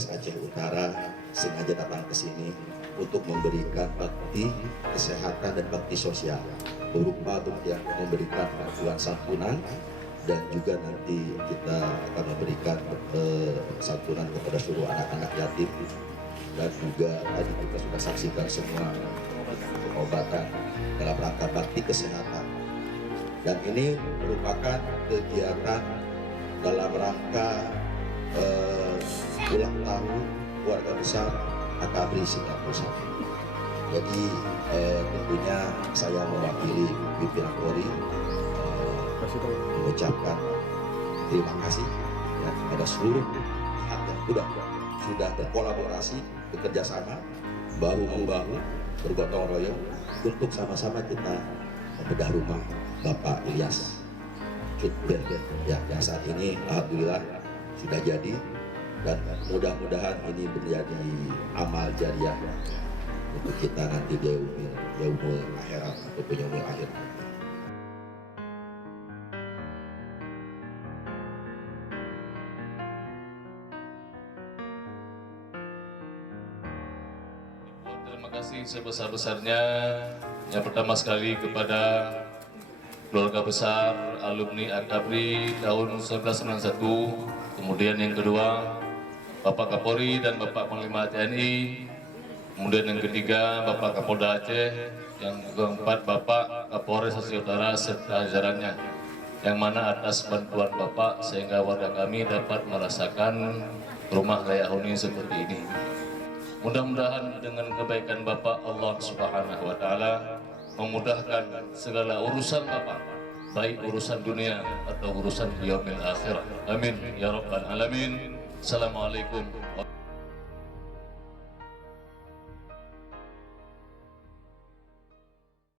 Polres Aceh Utara sengaja datang ke sini untuk memberikan bakti kesehatan dan bakti sosial berupa memberikan bantuan santunan, dan juga nanti kita akan memberikan santunan kepada seluruh anak-anak yatim, dan juga tadi kita sudah saksikan semua pengobatan dalam rangka bakti kesehatan. Dan ini merupakan kegiatan dalam rangka ulang tahun keluarga besar AKABRI 91. Jadi tentunya saya mewakili pimpinan Polri mengucapkan terima kasih ya, kepada seluruh pihak yang sudah berkolaborasi, bekerja sama, bahu membahu, bergotong royong untuk sama-sama kita membedah rumah Bapak Ilyas Cutbel ya, yang saat ini alhamdulillah sudah jadi, dan mudah-mudahan ini menjadi amal jariah untuk kita nanti di yaumul akhirat ataupun yaumul akhir. Terima kasih sebesar-besarnya yang pertama sekali kepada keluarga besar alumni AKABRI tahun 1991, kemudian yang kedua Bapak Kapolri dan Bapak Panglima TNI, kemudian yang ketiga Bapak Kapolda Aceh, yang keempat Bapak Kapolres Aceh Utara serta jajarannya, yang mana atas bantuan Bapak sehingga warga kami dapat merasakan rumah layak huni seperti ini. Mudah-mudahan dengan kebaikan Bapak, Allah Subhanahu wa Ta'ala memudahkan segala urusan Bapak, baik urusan dunia atau urusan yaumil akhirah. Amin ya rabbal alamin. Assalamualaikum.